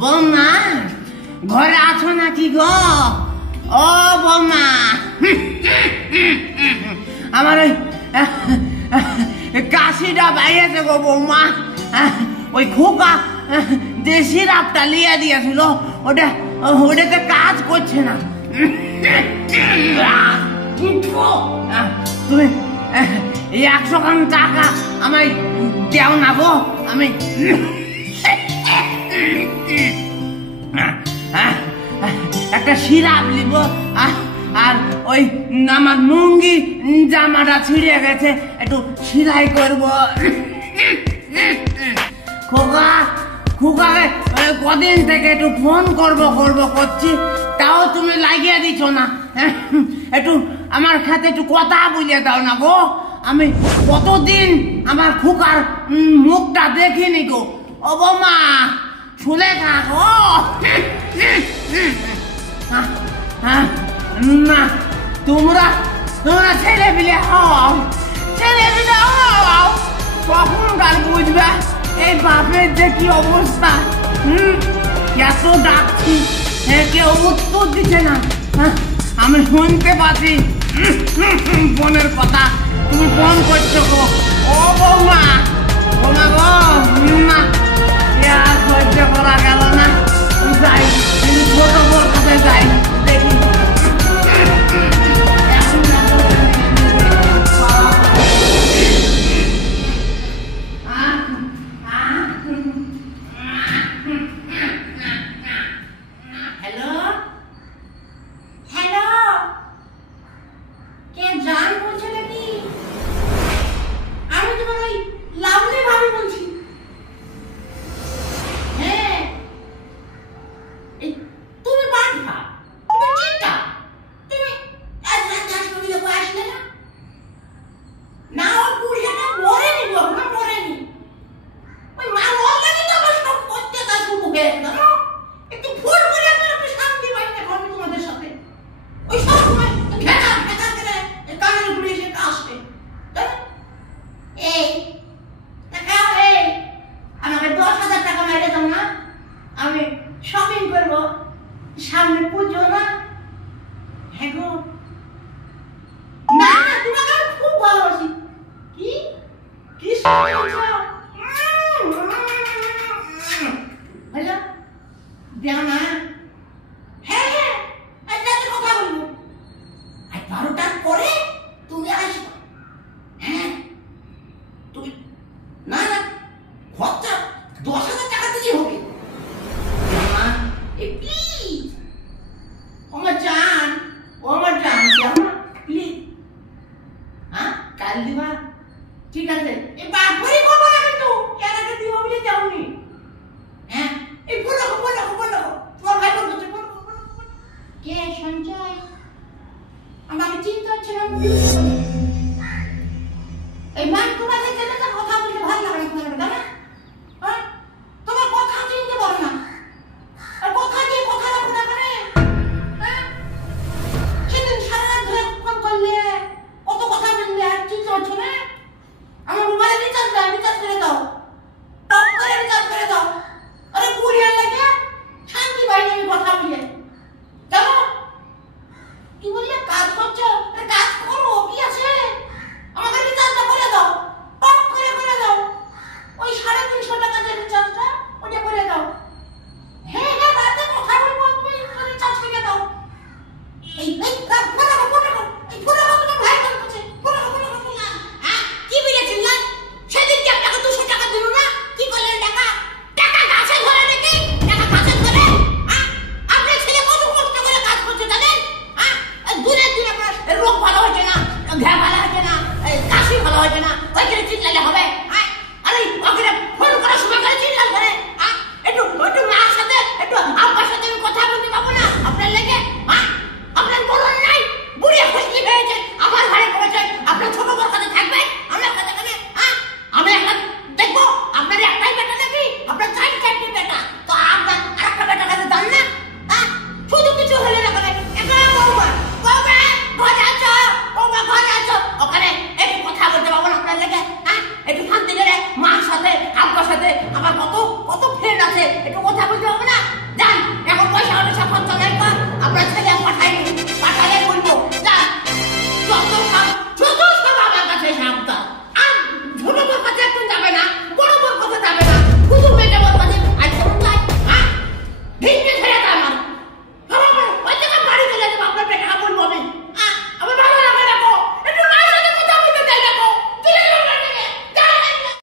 বৌমা ঘরে আছো নাকি গো? ও বৌমা, আমার ওই কাশিটা বাইরেছে গো বৌমা। ওই খোকা যে সিরাপটা লিয়ে দিয়েছিল ওটাতে কাজ করছে না। তুমি 100 খান টাকা আমায় দেও না গো, আমি একটা সিরাপ নিব। আর ওই আমার লুঙ্গি জামাটা ছিঁড়ে গেছে, একটু সেলাই করব। খোকাকে কদিন থেকে একটু ফোন করব করছি, তাও তুমি লাগিয়ে দিচ্ছ না। একটু আমার সাথে একটু কথা বলে দাও না গো, আমি কতদিন আমার খোকার মুখটা দেখিনি গো। ও বৌমা শুনে থাকো না, তোমরা ছেলে পিলে হও, কখনকার বুঝবে এই বাপের যে কি অবস্থা। এত ডাকছি কেউ উত্তর দিচ্ছে না। আমি শুনতে পাচ্ছি বোনের কথা, তুমি ফোন করছো গো। ও বৌমা গো, না আর সহ্য করা গেল না, যাই ছোট বোর কাছে যাই, দেখি সামনে পুজো না। হ্যাঁ গো, না তোমাকে আমি খুব ভালোবাসি। কি কি দেও না। হ্যাঁ হ্যাঁ, কথা বলবো। 12টার পরে তুমি আসবে। হ্যাঁ তুমি না না, খরচা 10,000 টাকা দিলেই হবে। ঠিক আছে, কে সঞ্জয় আমাকে চিন্তা হচ্ছে না।